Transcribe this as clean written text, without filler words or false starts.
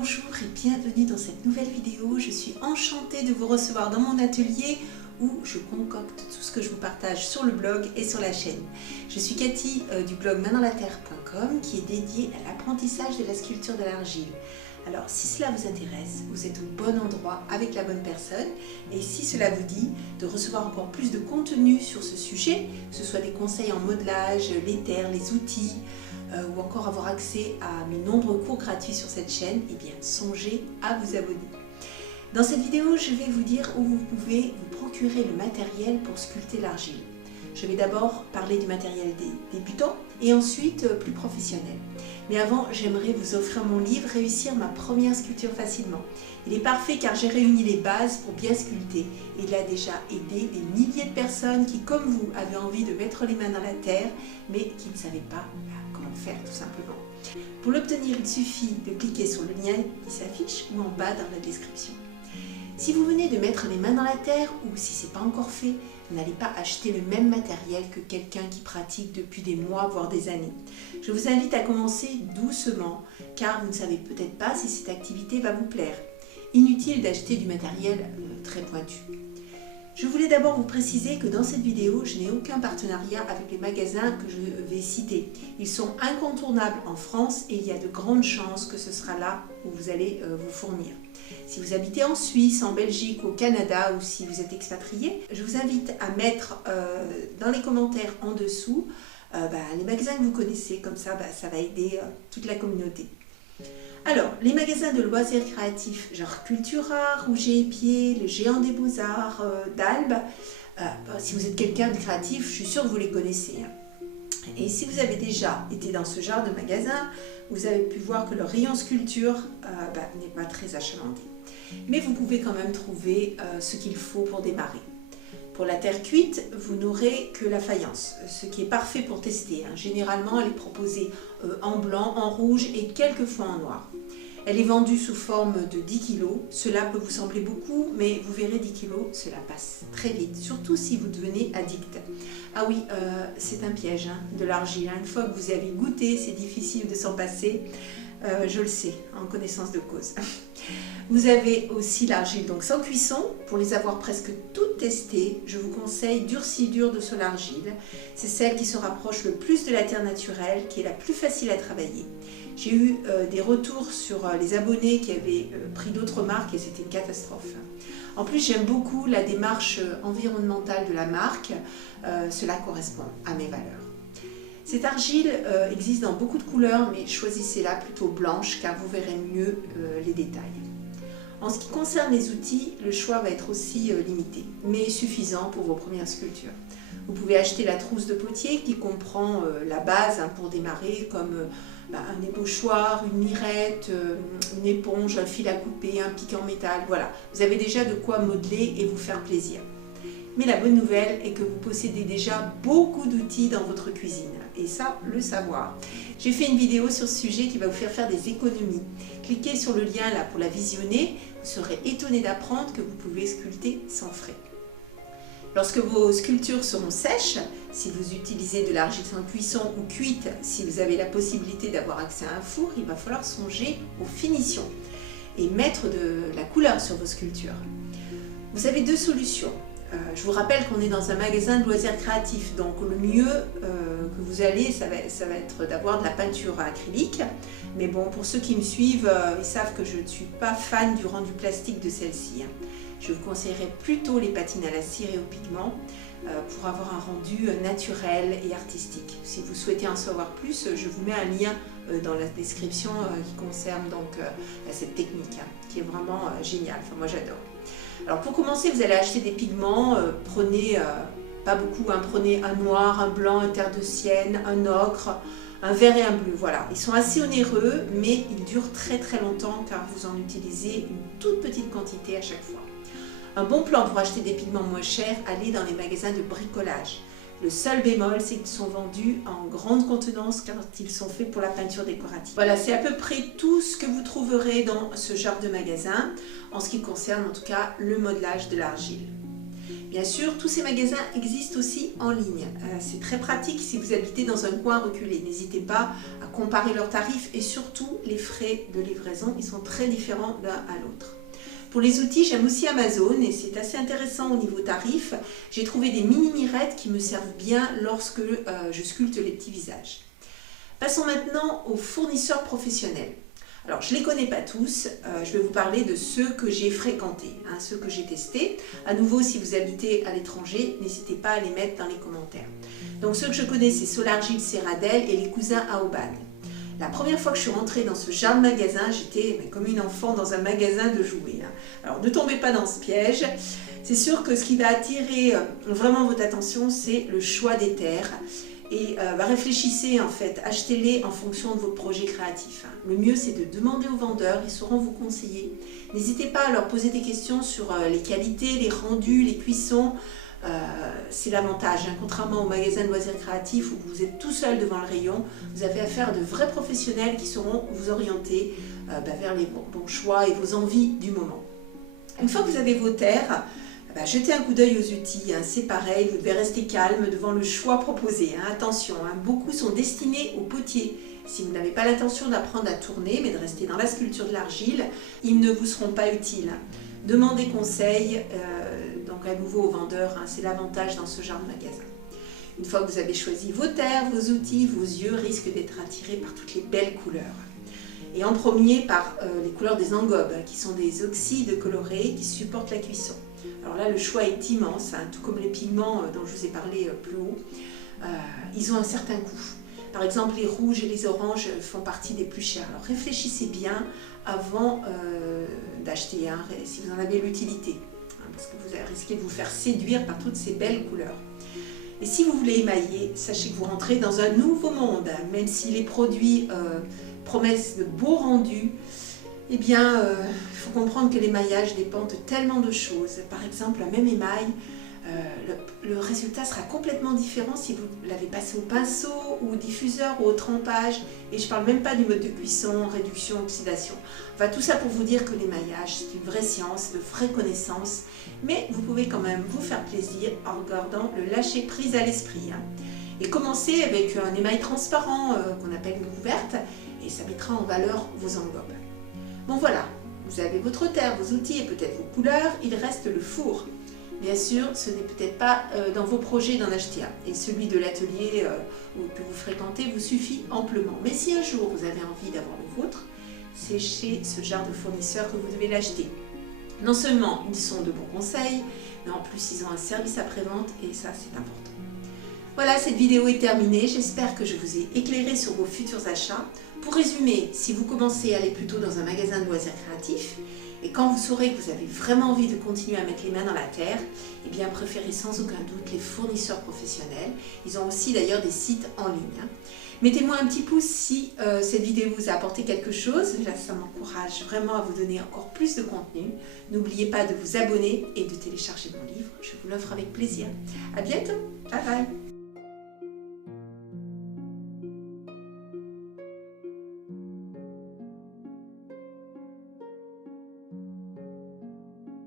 Bonjour et bienvenue dans cette nouvelle vidéo. Je suis enchantée de vous recevoir dans mon atelier où je concocte tout ce que je vous partage sur le blog et sur la chaîne. Je suis Cathy du blog maindanslatterre.com qui est dédié à l'apprentissage de la sculpture de l'argile. Alors si cela vous intéresse, vous êtes au bon endroit avec la bonne personne, et si cela vous dit de recevoir encore plus de contenu sur ce sujet, que ce soit des conseils en modelage, les terres, les outils, ou encore avoir accès à mes nombreux cours gratuits sur cette chaîne, eh bien songez à vous abonner. Dans cette vidéo, je vais vous dire où vous pouvez vous procurer le matériel pour sculpter l'argile. Je vais d'abord parler du matériel des débutants et ensuite plus professionnel. Mais avant, j'aimerais vous offrir mon livre « Réussir ma première sculpture facilement ». Il est parfait car j'ai réuni les bases pour bien sculpter. Et il a déjà aidé des milliers de personnes qui, comme vous, avaient envie de mettre les mains dans la terre, mais qui ne savaient pas comment faire tout simplement. Pour l'obtenir, il suffit de cliquer sur le lien qui s'affiche ou en bas dans la description. Si vous venez de mettre les mains dans la terre ou si ce n'est pas encore fait, n'allez pas acheter le même matériel que quelqu'un qui pratique depuis des mois voire des années. Je vous invite à commencer doucement car vous ne savez peut-être pas si cette activité va vous plaire. Inutile d'acheter du matériel très pointu. Je voulais d'abord vous préciser que dans cette vidéo, je n'ai aucun partenariat avec les magasins que je vais citer. Ils sont incontournables en France et il y a de grandes chances que ce sera là où vous allez vous fournir. Si vous habitez en Suisse, en Belgique, au Canada ou si vous êtes expatrié, je vous invite à mettre dans les commentaires en dessous les magasins que vous connaissez, comme ça, ça va aider toute la communauté. Alors, les magasins de loisirs créatifs, genre Cultura, Rouget et Pied, le Géant des Beaux-Arts, d'Albe, si vous êtes quelqu'un de créatif, je suis sûre que vous les connaissez. Et si vous avez déjà été dans ce genre de magasin, vous avez pu voir que le rayon sculpture n'est pas très achalandé. Mais vous pouvez quand même trouver ce qu'il faut pour démarrer. Pour la terre cuite, vous n'aurez que la faïence, ce qui est parfait pour tester. Généralement, elle est proposée en blanc, en rouge et quelquefois en noir. Elle est vendue sous forme de 10 kg. Cela peut vous sembler beaucoup, mais vous verrez 10 kg, cela passe très vite, surtout si vous devenez addict. Ah oui, c'est un piège de l'argile. Une fois que vous avez goûté, c'est difficile de s'en passer. Je le sais, en connaissance de cause. Vous avez aussi l'argile donc sans cuisson. Pour les avoir presque toutes testées, je vous conseille Durcidure de Sol Argile. C'est celle qui se rapproche le plus de la terre naturelle, qui est la plus facile à travailler. J'ai eu des retours sur les abonnés qui avaient pris d'autres marques et c'était une catastrophe. En plus, j'aime beaucoup la démarche environnementale de la marque. Cela correspond à mes valeurs. Cette argile existe dans beaucoup de couleurs, mais choisissez-la plutôt blanche car vous verrez mieux les détails. En ce qui concerne les outils, le choix va être aussi limité, mais suffisant pour vos premières sculptures. Vous pouvez acheter la trousse de potier qui comprend la base pour démarrer, comme un ébauchoir, une mirette, une éponge, un fil à couper, un pic en métal. Voilà, vous avez déjà de quoi modeler et vous faire plaisir. Mais la bonne nouvelle est que vous possédez déjà beaucoup d'outils dans votre cuisine. Et ça, le savoir. J'ai fait une vidéo sur ce sujet qui va vous faire des économies. Cliquez sur le lien là pour la visionner. Vous serez étonné d'apprendre que vous pouvez sculpter sans frais. Lorsque vos sculptures seront sèches, si vous utilisez de l'argile sans cuisson ou cuite, si vous avez la possibilité d'avoir accès à un four, il va falloir songer aux finitions et mettre de la couleur sur vos sculptures. Vous avez deux solutions. Je vous rappelle qu'on est dans un magasin de loisirs créatifs, donc le mieux que vous allez, ça va être d'avoir de la peinture acrylique. Mais bon, pour ceux qui me suivent, ils savent que je ne suis pas fan du rendu plastique de celle-ci. Je vous conseillerais plutôt les patines à la cire et au pigment pour avoir un rendu naturel et artistique. Si vous souhaitez en savoir plus, je vous mets un lien dans la description qui concerne donc cette technique qui est vraiment géniale. Enfin, moi j'adore. Alors pour commencer, vous allez acheter des pigments, prenez pas beaucoup, prenez un noir, un blanc, un terre de sienne, un ocre, un vert et un bleu, voilà. Ils sont assez onéreux, mais ils durent très très longtemps car vous en utilisez une toute petite quantité à chaque fois. Un bon plan pour acheter des pigments moins chers, allez dans les magasins de bricolage. Le seul bémol, c'est qu'ils sont vendus en grande contenance car ils sont faits pour la peinture décorative. Voilà, c'est à peu près tout ce que vous trouverez dans ce genre de magasin, en ce qui concerne en tout cas le modelage de l'argile. Bien sûr, tous ces magasins existent aussi en ligne. C'est très pratique si vous habitez dans un coin reculé. N'hésitez pas à comparer leurs tarifs et surtout les frais de livraison. Ils sont très différents d'un à l'autre. Pour les outils, j'aime aussi Amazon et c'est assez intéressant au niveau tarif. J'ai trouvé des mini mirettes qui me servent bien lorsque je sculpte les petits visages. Passons maintenant aux fournisseurs professionnels. Alors, je ne les connais pas tous, je vais vous parler de ceux que j'ai fréquentés, ceux que j'ai testés. À nouveau, si vous habitez à l'étranger, n'hésitez pas à les mettre dans les commentaires. Donc, ceux que je connais, c'est Solargil, Serradel et les cousins Aoban. La première fois que je suis rentrée dans ce genre de magasin, j'étais comme une enfant dans un magasin de jouets. Alors, ne tombez pas dans ce piège. C'est sûr que ce qui va attirer vraiment votre attention, c'est le choix des terres. Et réfléchissez en fait, achetez-les en fonction de votre projet créatif. Le mieux c'est de demander aux vendeurs, ils sauront vous conseiller. N'hésitez pas à leur poser des questions sur les qualités, les rendus, les cuissons. C'est l'avantage, contrairement au magasin de loisirs créatifs où vous êtes tout seul devant le rayon, vous avez affaire à de vrais professionnels qui sauront vous orienter vers les bons choix et vos envies du moment. Une fois que vous avez vos terres, jetez un coup d'œil aux outils, c'est pareil, vous devez rester calme devant le choix proposé. Attention, beaucoup sont destinés aux potiers. Si vous n'avez pas l'intention d'apprendre à tourner, mais de rester dans la sculpture de l'argile, ils ne vous seront pas utiles. Demandez conseil, donc à nouveau aux vendeurs, c'est l'avantage dans ce genre de magasin. Une fois que vous avez choisi vos terres, vos outils, vos yeux risquent d'être attirés par toutes les belles couleurs. Et en premier par les couleurs des engobes, qui sont des oxydes colorés qui supportent la cuisson. Alors là, le choix est immense, tout comme les pigments dont je vous ai parlé plus haut. Ils ont un certain coût. Par exemple, les rouges et les oranges font partie des plus chers. Alors réfléchissez bien avant d'acheter, si vous en avez l'utilité, parce que vous risquez de vous faire séduire par toutes ces belles couleurs. Et si vous voulez émailler, sachez que vous rentrez dans un nouveau monde, même si les produits promettent de beaux rendus. Eh bien, il faut comprendre que l'émaillage dépend de tellement de choses. Par exemple, un même émail, le résultat sera complètement différent si vous l'avez passé au pinceau, ou au diffuseur, ou au trempage. Et je ne parle même pas du mode de cuisson, réduction, oxydation. Enfin, tout ça pour vous dire que l'émaillage, c'est une vraie science, de vraies connaissances. Mais vous pouvez quand même vous faire plaisir en regardant le lâcher prise à l'esprit. Et commencez avec un émail transparent qu'on appelle une ouverte, et ça mettra en valeur vos engobes. Bon voilà, vous avez votre terre, vos outils et peut-être vos couleurs, il reste le four. Bien sûr, ce n'est peut-être pas dans vos projets d'en acheter un, et celui de l'atelier que vous fréquentez vous suffit amplement. Mais si un jour vous avez envie d'avoir le vôtre, c'est chez ce genre de fournisseur que vous devez l'acheter. Non seulement ils sont de bons conseils, mais en plus ils ont un service après-vente et ça c'est important. Voilà, cette vidéo est terminée. J'espère que je vous ai éclairé sur vos futurs achats. Pour résumer, si vous commencez à aller plutôt dans un magasin de loisirs créatifs, et quand vous saurez que vous avez vraiment envie de continuer à mettre les mains dans la terre, eh bien préférez sans aucun doute les fournisseurs professionnels. Ils ont aussi d'ailleurs des sites en ligne. Mettez-moi un petit pouce si cette vidéo vous a apporté quelque chose. Là, ça m'encourage vraiment à vous donner encore plus de contenu. N'oubliez pas de vous abonner et de télécharger mon livre. Je vous l'offre avec plaisir. À bientôt. Bye bye.